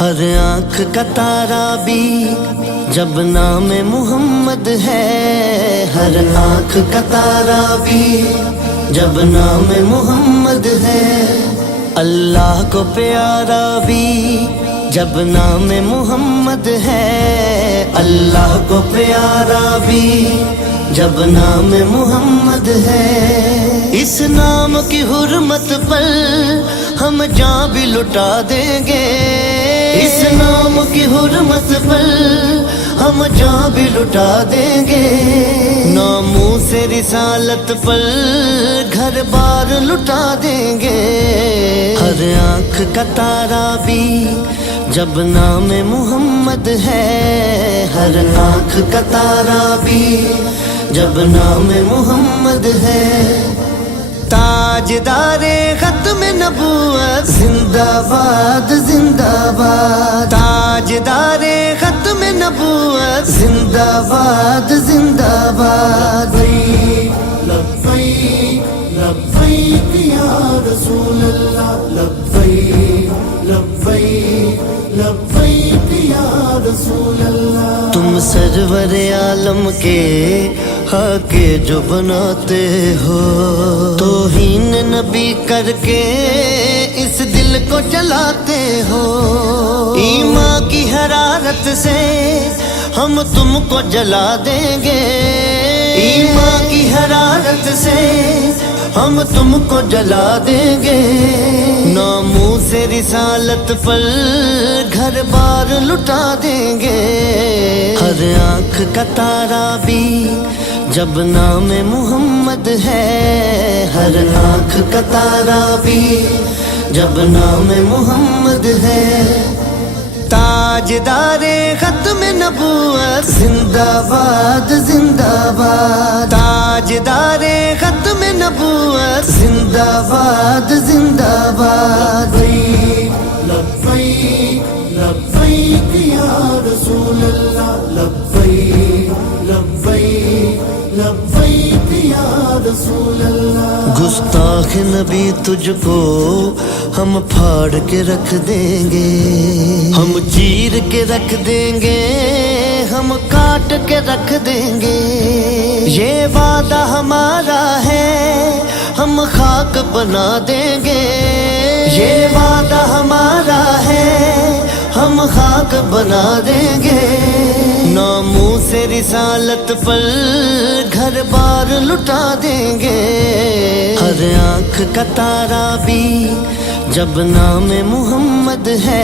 ہر آنکھ کا تارا بھی جب نام محمد ہے، ہر آنکھ کا تارا بھی جب نام محمد ہے، اللہ کو پیارا بھی جب نام محمد ہے، اللہ کو پیارا بھی جب نام محمد ہے۔ اس نام کی حرمت پر ہم جان بھی لٹا دیں گے، اس نام کی حرمت پر ہم جان بھی لٹا دیں گے، ناموس رسالت پر گھر بار لٹا دیں گے۔ ہر آنکھ کا تارا بھی جب نام محمد ہے، ہر آنکھ کا تارا بھی جب نام محمد ہے، تاجدار ختم نبوت زندہ باد زندہ باد، تاجدار ختم نبوت زندہ باد زندہ باد۔ لبیک لبیک یا رسول اللہ، لبیک لبیک لبیک یا رسول اللہ۔ تم سرور عالم کے حق جو بناتے ہو، توہین نبی کر کے اس دل کو جلاتے ہو، ایمان کی حرارت سے ہم تم کو جلا دیں گے، ایمان کی حرارت سے ہم تم کو جلا دیں گے، ناموس رسالت پر گھر بار لٹا دیں گے۔ ہر آنکھ کا تارا بھی جب نام محمد ہے، ہر آنکھ کا تارا بھی جب نام محمد ہے، تاجدار ختم نبوت زندہ باد زندہ باد، تاجدار ختم نبوت زندہ باد زندہ باد۔ لبیک لبیک یا رسول اللہ، لبیک لبیک لبیک یا رسول اللہ۔ گستاخ نبی تجھ کو ہم پھاڑ کے رکھ دیں گے، ہم چیر کے رکھ دیں گے، ہم کاٹ کے رکھ دیں گے، یہ وعدہ ہمارا ہے ہم خاک بنا دیں گے، یہ وعدہ ہمارا ہے ہم خاک بنا دیں گے، ناموس رسالت پر گھر بار لٹا دیں گے۔ ہر آنکھ کا تارا بھی جب نام محمد ہے۔